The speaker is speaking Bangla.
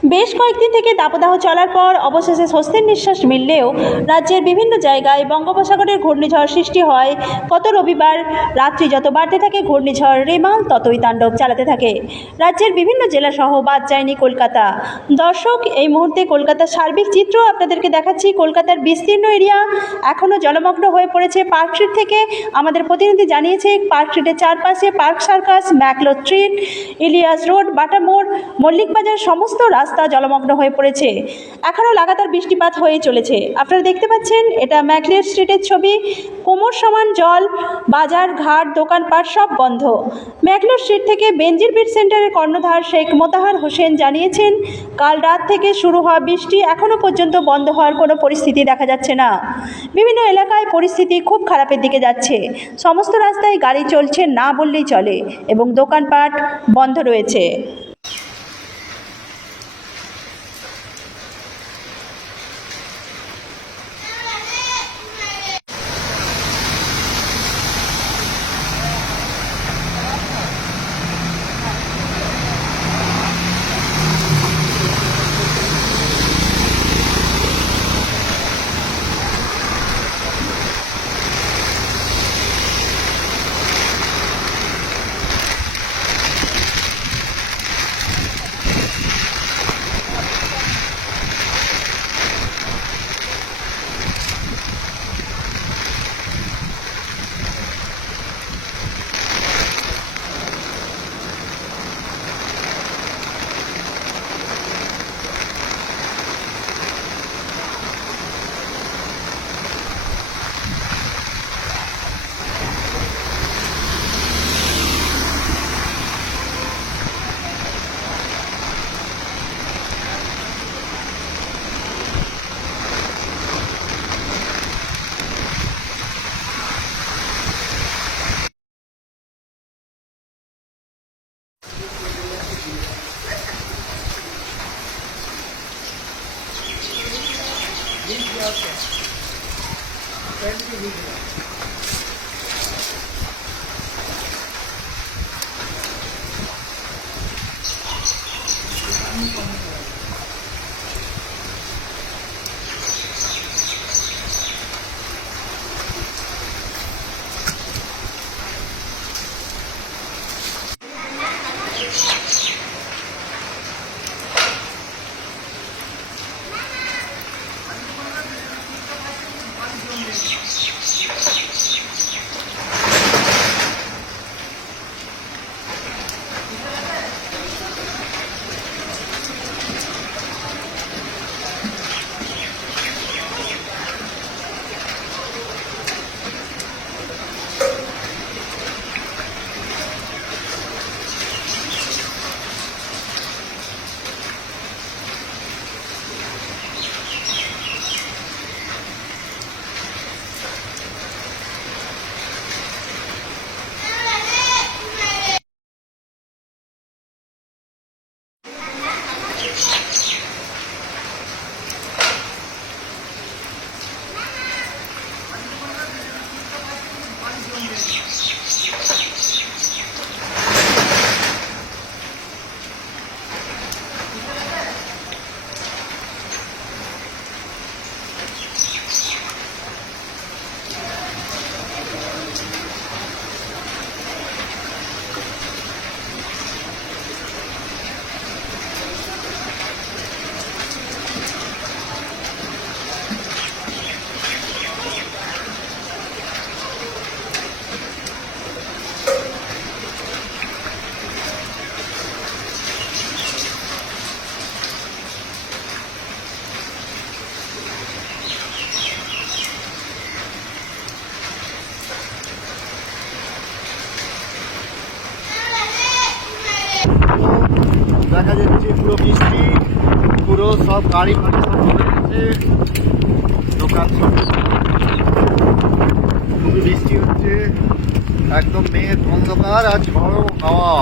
বেশ কয়েকদিন থেকে দাবদাহ চলার পর অবশেষে স্বস্তির নিঃশ্বাস মিললেও রাজ্যের বিভিন্ন জায়গায় বঙ্গোপসাগরের ঘূর্ণিঝড় সৃষ্টি হয়। গত রবিবার রাত্রি যত বাড়তে থাকে ঘূর্ণিঝড় রেমাল ততই তাণ্ডব চালাতে থাকে। রাজ্যের বিভিন্ন জেলাসহ বাদ যায়নি কলকাতা। দর্শক, এই মুহূর্তে কলকাতার সার্বিক চিত্র আপনাদেরকে দেখাচ্ছি। কলকাতার বিস্তীর্ণ এরিয়া এখনও জলমগ্ন হয়ে পড়েছে। পার্ক স্ট্রিট থেকে আমাদের প্রতিনিধি জানিয়েছে, পার্ক স্ট্রিটের চারপাশে পার্ক সার্কাস, ম্যাকলো স্ট্রিট, ইলিয়াস রোড, বাটা মোড়, মল্লিক বাজার সমস্ত রাস্তা জলমগ্ন হয়ে পড়েছে। এখনও লাগাতার বৃষ্টিপাত হয়ে চলেছে। আপনারা দেখতে পাচ্ছেন, এটা ম্যাকলে স্ট্রিটের ছবি। কোমর সমান জল, বাজার ঘাট দোকানপাট সব বন্ধ। ম্যাকলো স্ট্রিট থেকে বেনজির বিট সেন্টারের কর্ণধার শেখ মোতাহার হোসেন জানিয়েছেন, কাল রাত থেকে শুরু হওয়া বৃষ্টি এখনও পর্যন্ত বন্ধ হওয়ার কোনো পরিস্থিতি দেখা যাচ্ছে না। বিভিন্ন এলাকায় পরিস্থিতি খুব খারাপের দিকে যাচ্ছে। সমস্ত রাস্তায় গাড়ি চলছে না বললেই চলে এবং দোকানপাট বন্ধ রয়েছে। দেখা যাচ্ছে পুরো বৃষ্টি, পুরো সব গাড়ি ফাঁকা হয়ে গেছে, দোকান সব খুবই বৃষ্টি হচ্ছে, একদম মেঘ অন্ধকার আর ঝড়ো হাওয়া।